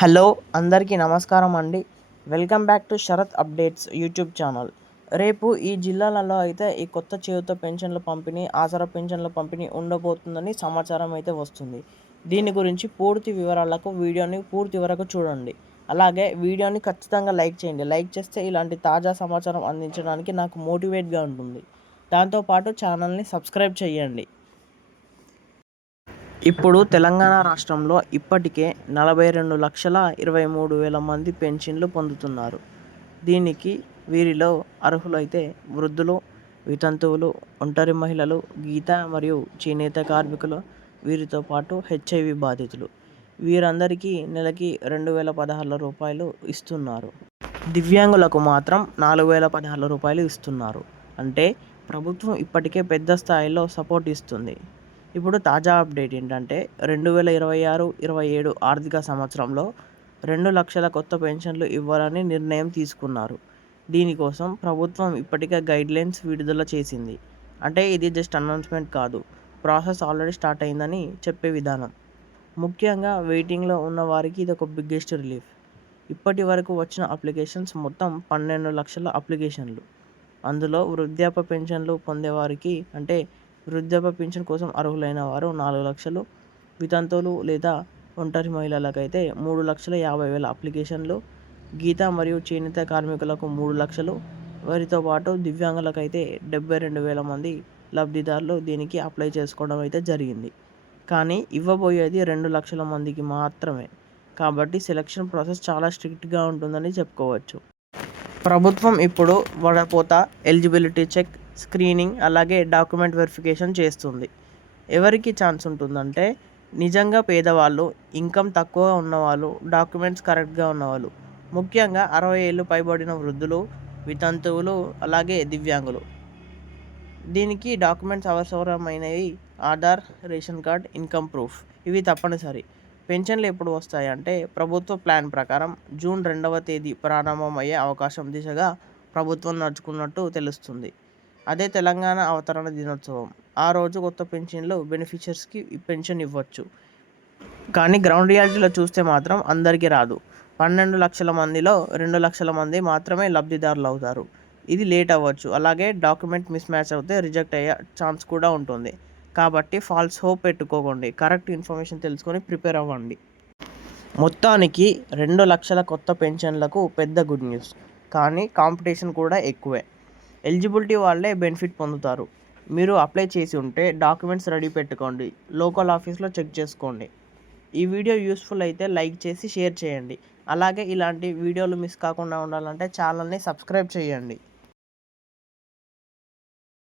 Hello అందరికీ నమస్కారం అండి. Welcome back to Sharath updates YouTube channel. రేపు ఈ జిల్లాలలో అయితే ఈ కొత్త చేయూత పెన్షన్ల పంపిణీ, ఆసరా పెన్షన్ల పంపిణీ ఉండబోతుందని సమాచారం అయితే వస్తుంది. దీని గురించి పూర్తి వివరాలకు వీడియోని పూర్తి వరకు చూడండి. అలాగే వీడియోని ఖచ్చితంగా లైక్ చేయండి. లైక్ చేస్తే ఇలాంటి తాజా సమాచారం అందించడానికి నాకు మోటివేట్గా ఉంటుంది. దాంతోపాటు ఛానల్ని సబ్స్క్రైబ్ చేయండి. ఇప్పుడు తెలంగాణ రాష్ట్రంలో ఇప్పటికే 42,23,000 మంది పెన్షన్లు పొందుతున్నారు. దీనికి వీరిలో అర్హులైతే వృద్ధులు, వితంతువులు, ఒంటరి మహిళలు, గీత మరియు చేనేత కార్మికులు, వీరితో పాటు హెచ్ఐవి బాధితులు. వీరందరికీ నెలకి 2,016 రూపాయలు ఇస్తున్నారు. దివ్యాంగులకు మాత్రం 4,016 రూపాయలు ఇస్తున్నారు. అంటే ప్రభుత్వం ఇప్పటికే పెద్ద స్థాయిలో సపోర్ట్ ఇస్తుంది. ఇప్పుడు తాజా అప్డేట్ ఏంటంటే 2026-27 ఆర్థిక సంవత్సరంలో 2 లక్షల కొత్త పెన్షన్లు ఇవ్వాలని నిర్ణయం తీసుకున్నారు. దీనికోసం ప్రభుత్వం ఇప్పటికే గైడ్లైన్స్ విడుదల చేసింది. అంటే ఇది జస్ట్ అనౌన్స్మెంట్ కాదు, ప్రాసెస్ ఆల్రెడీ స్టార్ట్ అయిందని చెప్పే విధానం. ముఖ్యంగా వెయిటింగ్లో ఉన్న వారికి ఇది ఒక బిగ్గెస్ట్ రిలీఫ్. ఇప్పటి వరకు వచ్చిన అప్లికేషన్స్ మొత్తం 12 లక్షల అప్లికేషన్లు. అందులో వృద్ధాప్య పెన్షన్లు పొందేవారికి అంటే వృద్ధాప్య పెన్షన్ కోసం అర్హులైన వారు 4 లక్షలు, వితంతువులు లేదా ఒంటరి మహిళలకైతే 3,50,000 అప్లికేషన్లు, గీత మరియు చేనేత కార్మికులకు 3 లక్షలు, వారితో పాటు దివ్యాంగులకైతే 72,000 మంది లబ్ధిదారులు దీనికి అప్లై చేసుకోవడం అయితే జరిగింది. కానీ ఇవ్వబోయేది 2 లక్షల మందికి మాత్రమే. కాబట్టి సెలక్షన్ ప్రాసెస్ చాలా స్ట్రిక్ట్గా ఉంటుందని చెప్పుకోవచ్చు. ప్రభుత్వం ఇప్పుడు వడపోత, ఎలిజిబిలిటీ చెక్, స్క్రీనింగ్ అలాగే డాక్యుమెంట్ వెరిఫికేషన్ చేస్తుంది. ఎవరికి ఛాన్స్ ఉంటుందంటే నిజంగా పేదవాళ్ళు, ఇన్కమ్ తక్కువ ఉన్నవాళ్ళు, డాక్యుమెంట్స్ కరెక్ట్గా ఉన్నవాళ్ళు, ముఖ్యంగా 60 ఏళ్ళు పైబడిన వృద్ధులు, వితంతువులు అలాగే దివ్యాంగులు. దీనికి డాక్యుమెంట్స్ అవసరమైనవి Aadhaar, ration card, income proof ఇవి తప్పనిసరి. పెన్షన్లు ఎప్పుడు వస్తాయంటే ప్రభుత్వ ప్లాన్ ప్రకారం జూన్ 2వ తేదీ ప్రారంభమయ్యే అవకాశం దిశగా ప్రభుత్వం నడుచుకున్నట్టు తెలుస్తుంది. అదే తెలంగాణ అవతరణ దినోత్సవం. ఆ రోజు కొత్త పెన్షన్లు బెనిఫిషియర్స్కి పెన్షన్ ఇవ్వచ్చు. కానీ గ్రౌండ్ రియాలిటీలో చూస్తే మాత్రం అందరికీ రాదు. 12 లక్షల మందిలో 2 లక్షల మంది మాత్రమే లబ్ధిదారులు అవుతారు. ఇది లేట్ అవ్వచ్చు. అలాగే డాక్యుమెంట్ మిస్ మ్యాచ్ అవుతే రిజెక్ట్ అయ్యే ఛాన్స్ కూడా ఉంటుంది. కాబట్టి ఫాల్స్ హోప్ పెట్టుకోకండి. కరెక్ట్ ఇన్ఫర్మేషన్ తెలుసుకొని ప్రిపేర్ అవ్వండి. మొత్తానికి 2 లక్షల కొత్త పెన్షన్లకు పెద్ద గుడ్ న్యూస్. కానీ కాంపిటీషన్ కూడా ఎక్కువే. ఎలిజిబిలిటీ వాళ్ళే బెనిఫిట్ పొందుతారు. మీరు అప్లై చేసి ఉంటే డాక్యుమెంట్స్ రెడీ పెట్టుకోండి. లోకల్ ఆఫీస్లో చెక్ చేసుకోండి. ఈ వీడియో యూస్ఫుల్ అయితే లైక్ చేసి షేర్ చేయండి. అలాగే ఇలాంటి వీడియోలు మిస్ కాకుండా ఉండాలంటే ఛానల్ని సబ్స్క్రైబ్ చేయండి.